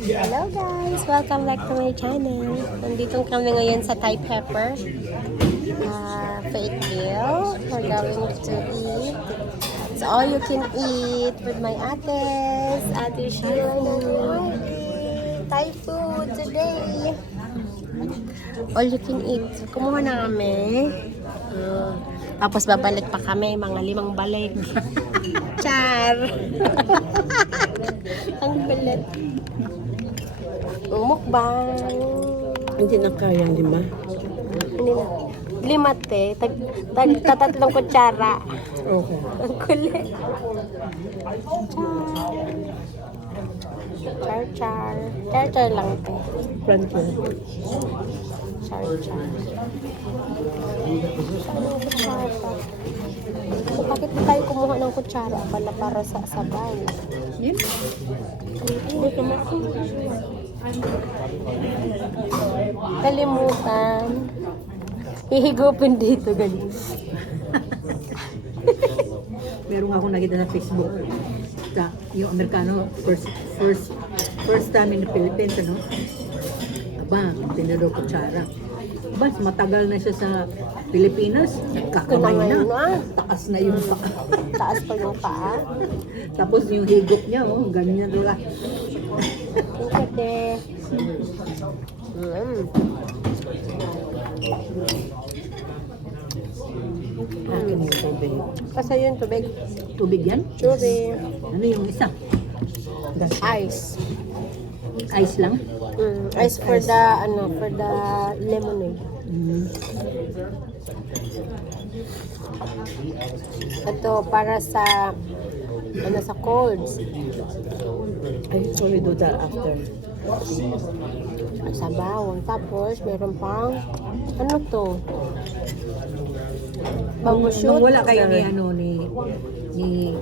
Hello guys! Welcome back to my channel. Nandito kami ngayon sa Thai Pepper. Fayetteville. We're going to eat. It's all you can eat with my ates. Ate Sheila. Thai food today. All you can eat. Kumuha na kami. Tapos babalik pa kami. Mga 5 balik. Char! Ang galit. Mukbang. Hindi na kayang 5. Hindi na. 5 te. Tatlong kutsara. Okay. Ang kulit. Char. Char. Char lang te. Crunchy. Char. Anong kutsara? So, bakit ba tayo kumuha ng kutsara pala para sa sabaw? Yan. Kalimutan. Hihigupin dito, galing. Meron akong nakita sa Facebook. Yung Amerikano, first time in the Philippines, ano? Aba, tinalo kutsara. Bas, matagal na siya sa Pilipinas. Kakamay na. Taas na yung paa. Taas pa yung paa. Tapos yung higop niya, oh, ganyan doon. Tingkate. Akin yung tubig. Kasi yun, tubig. Tubig yan? Tubig. Ano yung isa? Ice. Ice lang? Ice for the, for the lemonade. Ito, para sa, sa colds. So we do that after. Sabaw. Tapos, meron pang, ano to? Bamboo shoot. Nung wala kayo ni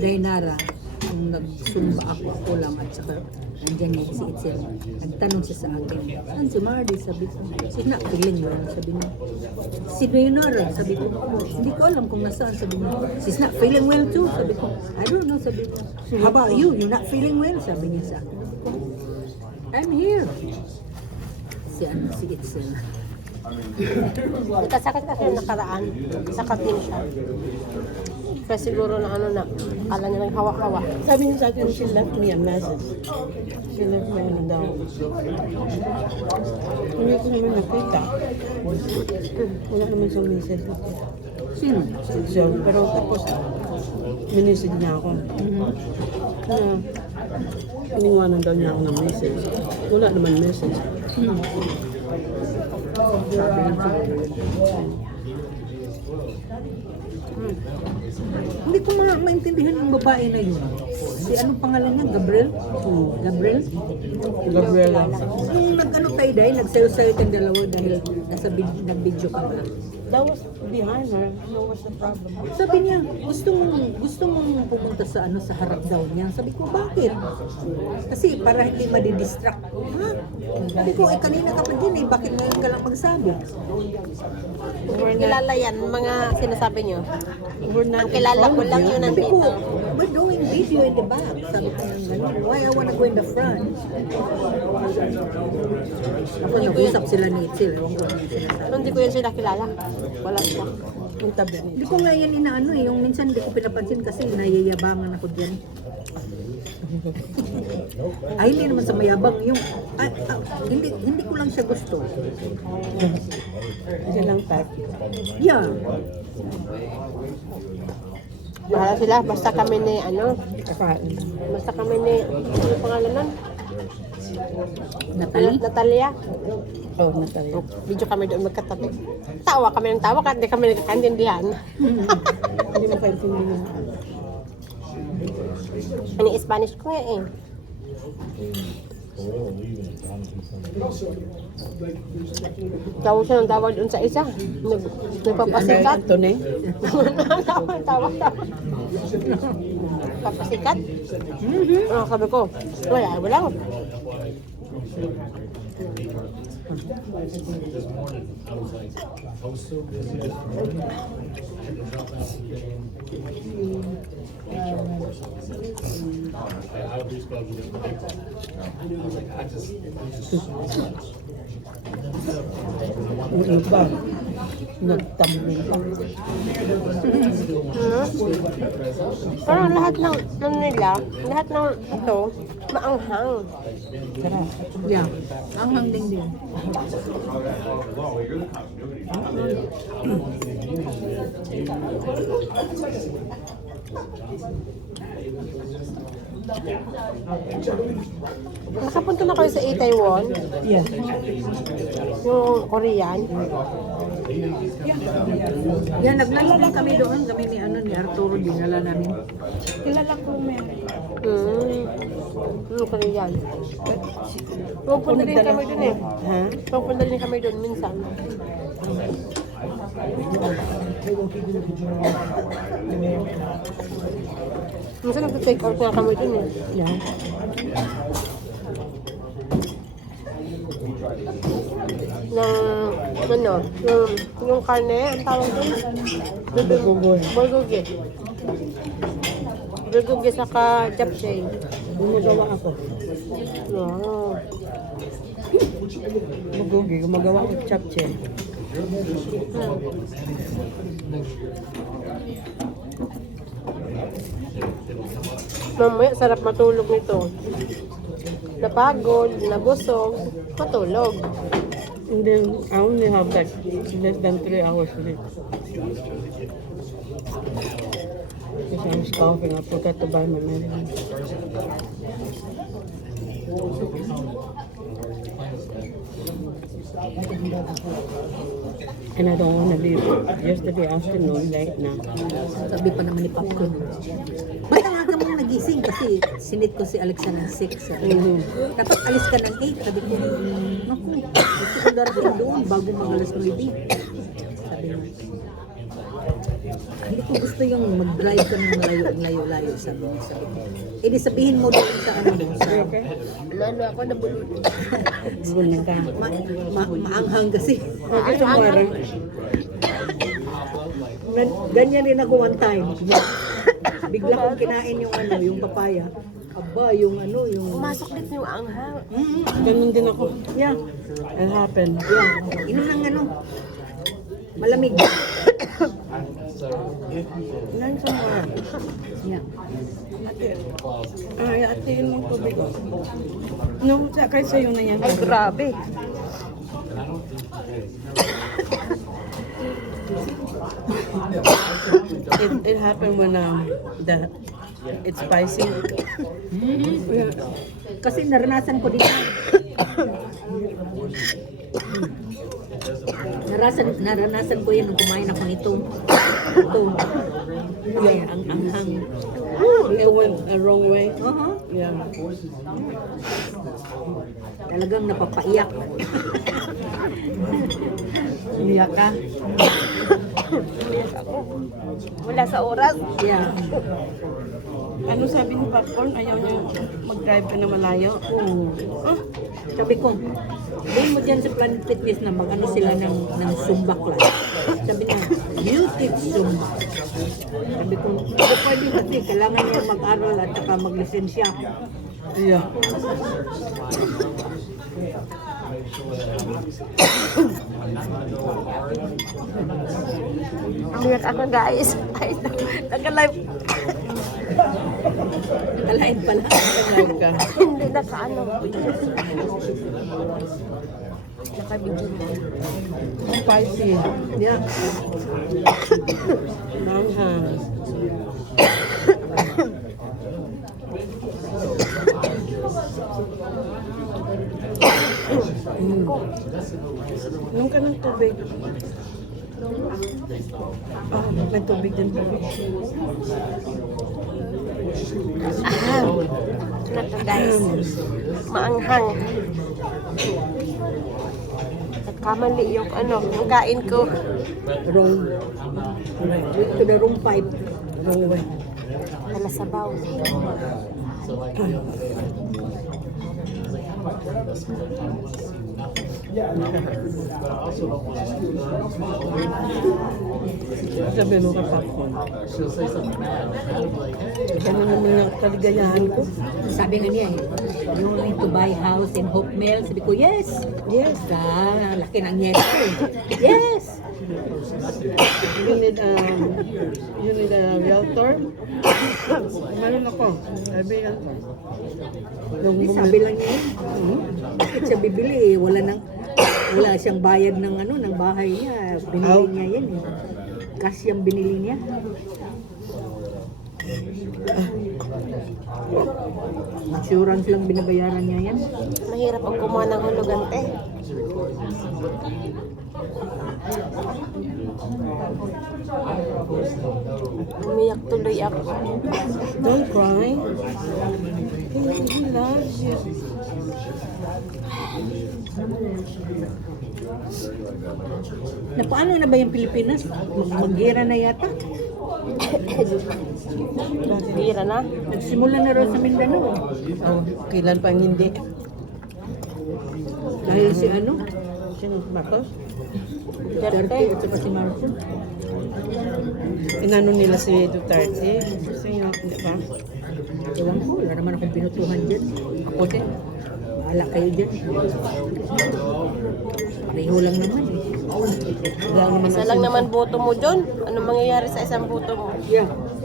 Dainara, nung nagsumba ako lang at saka nandiyan niya si Itzel, nagtanong siya sa akin, saan si Mardy? Sabi ko, she's not feeling well. Sabi niya, si Dainara, sabi ko, hindi ko alam kung nasaan. Sabi niya, she's not feeling well too. Sabi ko, I don't know. Sabi ko, how about you? You're not feeling well? Sabi niya sa akin, I'm here. Si Itzel. Nagkasakit kasi yung nakaraan. Sakat din siya. Kaya siguro na kala niya lang hawa-hawa. Sabi niya sa akin, she left me a message. She left me daw. Hindi ko naman nakita. Wala naman sa message. Sino? So, pero tapos, minisid niya ako. Iniwanan daw niya ako ng message. Wala naman message. Hindi ko maintindihan yung babae na yun. Si anong pangalan niya? Gabriel? Gabriel? Gabriela. Nung nag-ano tayo dahil, nagsayo-sayo tayong dalawa dahil nag-video ka ba? That was behind her. What was the problem? Sabi niya, gusto mong pupunta sa sa harap daw niya. Sabi ko, bakit? Kasi para hindi madidistract. Ha? Sabi ko, kanina ka pa din bakit ngayon ka lang magsabi? Kilala yan, mga sinasabi niyo. Ang kilala ko lang yun Sabi ko, nandito. we're doing video in the back. Sabi ko ng gano'n. Why I wanna go in the front? Ako nag-usap sila ni Itzel. Hindi ko yun sila kilala. Wala pa. Yung tabi. Hindi ko nga yan inaano yung minsan hindi ko pinapansin kasi nayayabangan ako dyan. Ay, hindi naman sa mayabang yung hindi ko lang siya gusto. Siya lang type. Yeah. Bahala sila, basta kami ni basta kami ni, ano pangalan nun? Natalia. Oh, Natalia. Video kami doon magkatabi. Tawa kami ng tawa kahit hindi kami nagkakantindihan. Hindi mo kaintindihan. Ano Spanish ko Tawag siya ng tawag doon sa isa. Nagpapasikat. Anthony? Tawag. Papasikat? Sabi ko, wala. Yung iba, nagtamlin pa. Parang lahat ng ano nila, lahat ng ito, maanghang. Sarap. Yeah. Ang hangding din. Nakapunta na kayo sa Itaewon, Yeah. yung Korean. Yan, naglayo din kami doon. Kami ni Arturo, dinala namin. Kilala ko meron. Yung Korean. Pupunta din kami dun eh. Ha? Pupunta din kami dun minsan. Minsan nag-take out nga kami dun eh. Yeah. Ng, ano, yung karne, ang tawag dun? Bulgogi. Bulgogi. Bulgogi saka japchae. Gumagawa ako. Wow. Bulgogi, gumagawa ako chapche. Mamaya, sarap matulog nito. Napagod, nabusog, matulog. And then I only have like less than 3 hours sleep. Because I was coughing, I forgot to buy my medicine. And I don't want to leave. Yesterday afternoon, late na. Sabi pa naman ni Popcorn. Ba't ang aga mong nagising? Kasi sinit ko si Alexa ng 6. Kapag alis ka ng 8, sabi ko, naku, gusto ko darating doon bago mag-alas 9. Sabi mo. Hindi ko gusto yung mag-drive ka ng layo-layo, sabi mo. Eh di sabihin mo doon sa ano doon sa... Ano ako, nabulog. Bulan ka. Maanghang kasi. Okay, tomorrow. Ganyan rin ako one time. Bigla kong kinain yung ano, yung papaya. Aba, yung ano, yung... Pumasok dito yung anghang. Ganun din ako. Yeah. It happened. Yeah. Inom ng ano. Malamig. Nine somewhere. Yeah. Ay, atiin mong tubig ko. No, sakay sa'yo na yan. Ay, grabe. It happened when it's spicy. Kasi naranasan ko din. Naranasan ko yan nung kumain ako nito. Ito. Ay, ang anghang. It went a wrong way. Yeah. Talagang napapaiyak. Umiyak ka? Wala sa oras. Yeah. Ano sabi ni Popcorn? Ayaw niya mag-drive ka na malayo. Oo. Sabi ko, doon mo dyan sa Planet Fitness na mag-ano sila ng Zumba class. Sabi niya, you teach Zumba. Sabi ko, pwede kasi kailangan niya mag-aral at saka mag-lisensya. Yeah. Umiyak ako, guys. Ay, nag-live. Nakalain pala. Drive ka. Hindi naka-ano. Naka-video. Spicy. Yeah. Manghang. Nung ka ng tubig. Ah, may tubig din po. Ito to, guys. Maanghang. Nagkamali yung ano, yung kain ko. Wrong. To the room 5. Wrong way. Wala sabaw. Sabi mo ka Popcorn. Ganun naman ang kaligayahan ko. Sabi nga niya eh, You want me to buy house in Hope Mill? Sabi ko, yes. Yes. Laki ng yes ko eh. Yes. You need a realtor? Meron ako. Sabi yan ko. Sabi lang niya, bakit siya bibili eh? Wala siyang bayad ng ng bahay niya. Binili niya yan eh. Cash yung binili niya. Insurance lang binabayaran niya yan. Mahirap ang kumuha ng hulugan, te. Umiyak tuloy ako. Don't cry. He loves you. Na paano na ba yung Pilipinas? Mag-gira na yata. Bira na. Nagsimula na raw sa Mindanao. Oh, kailan pa hindi? Dahil si Sino Marcos? Duterte at saka si Marcos. Inano nila si Duterte. Gusto niyo, hindi ba? Ewan ko, wala naman akong pinutuhan dyan. Ako din. Bahala kayo dyan. Pareho lang naman eh. Wala naman Isa lang naman boto mo, John. Anong mangyayari sa isang boto mo? Yeah.